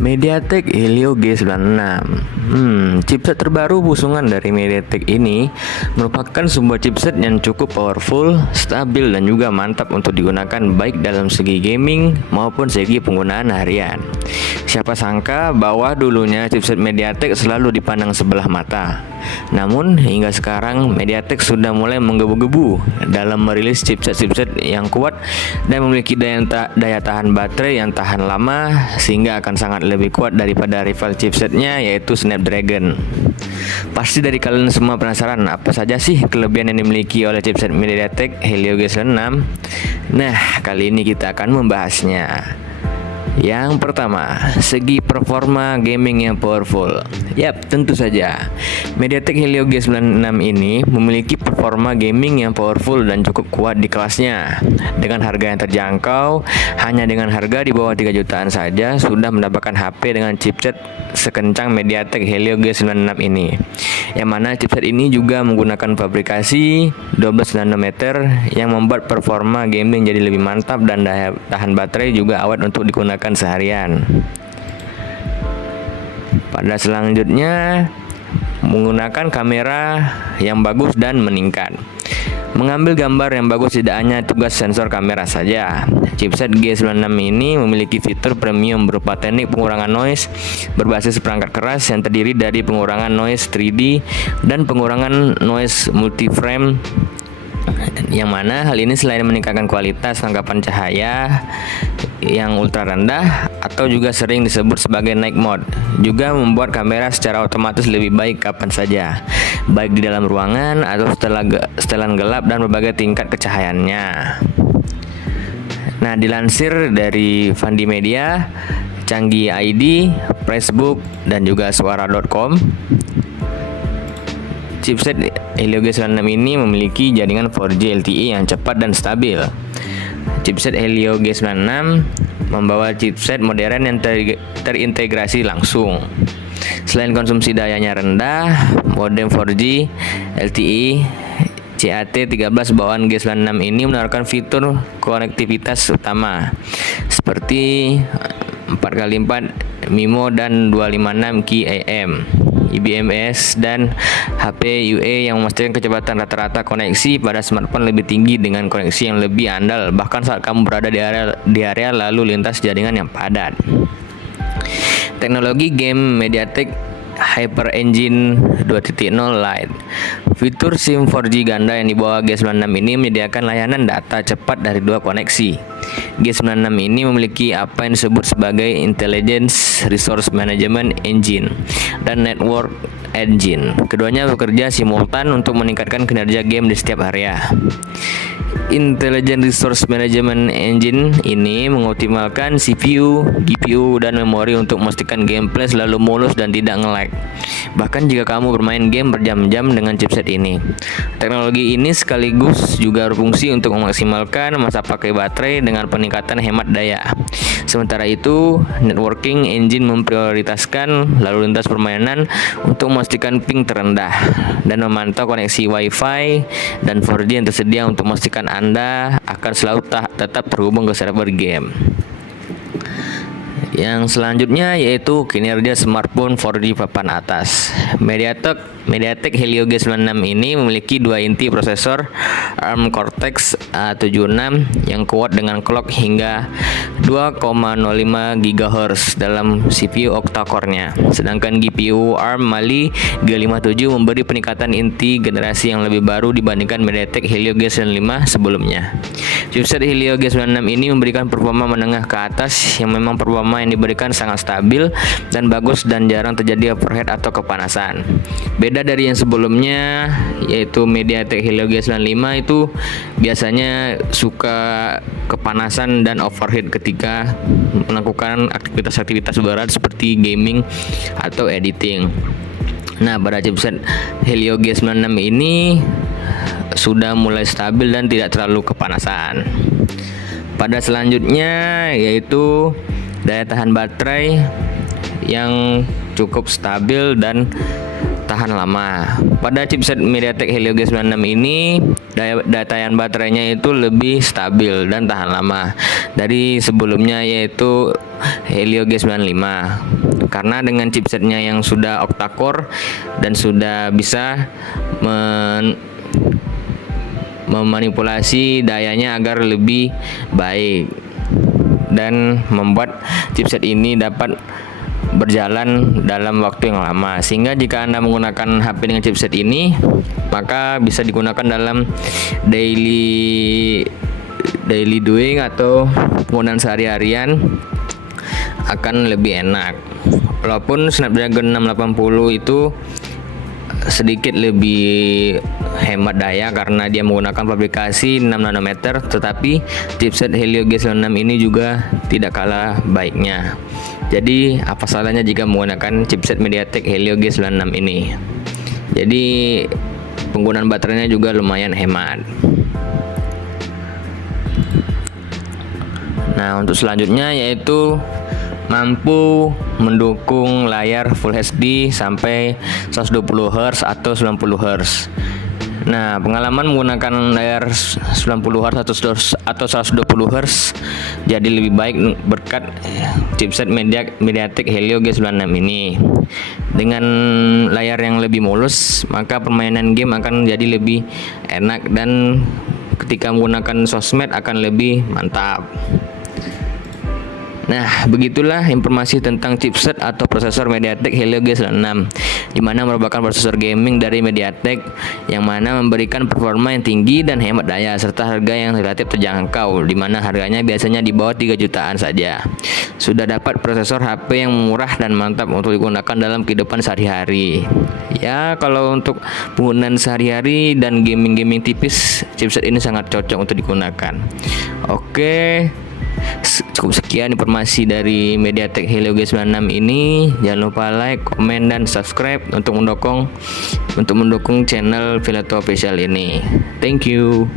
MediaTek Helio G96. Chipset terbaru busungan dari MediaTek ini merupakan sebuah chipset yang cukup powerful, stabil, dan juga mantap untuk digunakan baik dalam segi gaming maupun segi penggunaan harian. Siapa sangka bahwa dulunya chipset MediaTek selalu dipandang sebelah mata. Namun hingga sekarang MediaTek sudah mulai menggebu-gebu dalam merilis chipset-chipset yang kuat dan memiliki daya tahan baterai yang tahan lama sehingga akan sangat lebih kuat daripada rival chipsetnya yaitu Snapdragon. Pasti dari kalian semua penasaran apa saja sih kelebihan yang dimiliki oleh chipset MediaTek Helio G96. Nah, kali ini kita akan membahasnya. Yang pertama, segi performa gaming yang powerful. Yap, tentu saja. MediaTek Helio G96 ini memiliki performa gaming yang powerful dan cukup kuat di kelasnya. Dengan harga yang terjangkau, hanya dengan harga di bawah 3 jutaan saja sudah mendapatkan HP dengan chipset sekencang MediaTek Helio G96 ini. Yang mana chipset ini juga menggunakan fabrikasi 12 nanometer yang membuat performa gaming jadi lebih mantap dan daya tahan baterai juga awet untuk digunakan seharian. Pada selanjutnya, menggunakan kamera yang bagus dan meningkat. Mengambil gambar yang bagus tidak hanya tugas sensor kamera saja. Chipset G96 ini memiliki fitur premium berupa teknik pengurangan noise berbasis perangkat keras yang terdiri dari pengurangan noise 3D dan pengurangan noise multiframe, yang mana hal ini selain meningkatkan kualitas tangkapan cahaya yang ultra rendah atau juga sering disebut sebagai night mode, juga membuat kamera secara otomatis lebih baik kapan saja, baik di dalam ruangan atau setelan gelap dan berbagai tingkat kecahayaannya. Nah, dilansir dari Fandi Media, Canggih ID, Facebook, dan juga suara.com, chipset Helio G96 ini memiliki jaringan 4G LTE yang cepat dan stabil. Chipset Helio G96 membawa chipset modern yang terintegrasi langsung. Selain konsumsi dayanya rendah, modem 4G LTE CAT13 bawaan G96 ini menawarkan fitur konektivitas utama seperti 4x4 MIMO dan 256 QAM, IBMS dan HPUE yang memastikan kecepatan rata-rata koneksi pada smartphone lebih tinggi dengan koneksi yang lebih andal bahkan saat kamu berada di area lalu lintas jaringan yang padat. Teknologi game MediaTek Hyper Engine 2.0 Lite. Fitur SIM 4G ganda yang dibawa G96 ini menyediakan layanan data cepat dari dua koneksi. G96 ini memiliki apa yang disebut sebagai Intelligence Resource Management Engine dan Network Engine. Keduanya bekerja simultan untuk meningkatkan kinerja game di setiap area. Intelligent Resource Management Engine ini mengoptimalkan CPU, GPU, dan memori untuk memastikan gameplay selalu mulus dan tidak nge-lag. Bahkan jika kamu bermain game berjam-jam dengan chipset ini. Teknologi ini sekaligus juga berfungsi untuk memaksimalkan masa pakai baterai dengan peningkatan hemat daya. Sementara itu, Networking Engine memprioritaskan lalu lintas permainan untuk memastikan ping terendah dan memantau koneksi Wi-Fi dan 4G yang tersedia untuk memastikan Anda akan selalu tetap terhubung ke server game. Yang selanjutnya yaitu kinerja smartphone 4G papan atas. MediaTek Helio G96 ini memiliki 2 inti prosesor ARM Cortex A76 yang kuat dengan clock hingga 2,05 GHz dalam CPU octa-core-nya. Sedangkan GPU ARM Mali G57 memberi peningkatan inti generasi yang lebih baru dibandingkan MediaTek Helio G95 sebelumnya. Chipset Helio G96 ini memberikan performa menengah ke atas yang memang performa yang diberikan sangat stabil dan bagus dan jarang terjadi overheat atau kepanasan. Beda dari yang sebelumnya yaitu MediaTek Helio G95 itu biasanya suka kepanasan dan overheat ketika melakukan aktivitas-aktivitas berat seperti gaming atau editing. Nah, pada chipset Helio G96 ini sudah mulai stabil dan tidak terlalu kepanasan. Pada selanjutnya yaitu daya tahan baterai yang cukup stabil dan tahan lama. Pada chipset MediaTek Helio G96 ini daya tahan baterainya itu lebih stabil dan tahan lama dari sebelumnya, yaitu Helio G95. Karena dengan chipsetnya yang sudah octa-core dan sudah bisa memanipulasi dayanya agar lebih baik dan membuat chipset ini dapat berjalan dalam waktu yang lama, sehingga jika Anda menggunakan HP dengan chipset ini maka bisa digunakan dalam daily doing atau penggunaan sehari-harian akan lebih enak. Walaupun Snapdragon 680 itu sedikit lebih hemat daya karena dia menggunakan pabrikasi 6 nanometer, tetapi chipset Helio G96 ini juga tidak kalah baiknya. Jadi apa salahnya jika menggunakan chipset MediaTek Helio G96 ini? Jadi penggunaan baterainya juga lumayan hemat. Nah, untuk selanjutnya yaitu mampu mendukung layar Full HD sampai 120 Hz atau 90 Hz. Nah, pengalaman menggunakan layar 90 Hz atau 120 Hz jadi lebih baik berkat chipset MediaTek Helio G96 ini. Dengan layar yang lebih mulus, maka permainan game akan jadi lebih enak dan ketika menggunakan sosmed akan lebih mantap. Nah, begitulah informasi tentang chipset atau prosesor MediaTek Helio G96, di mana merupakan prosesor gaming dari MediaTek yang mana memberikan performa yang tinggi dan hemat daya serta harga yang relatif terjangkau, di mana harganya biasanya di bawah 3 jutaan saja. Sudah dapat prosesor HP yang murah dan mantap untuk digunakan dalam kehidupan sehari-hari. Ya, kalau untuk penggunaan sehari-hari dan gaming-gaming tipis, chipset ini sangat cocok untuk digunakan. Oke. Cukup sekian informasi dari MediaTek Helio G96 ini. Jangan lupa like, komen, dan subscribe untuk mendukung channel Filato Official ini. Thank you.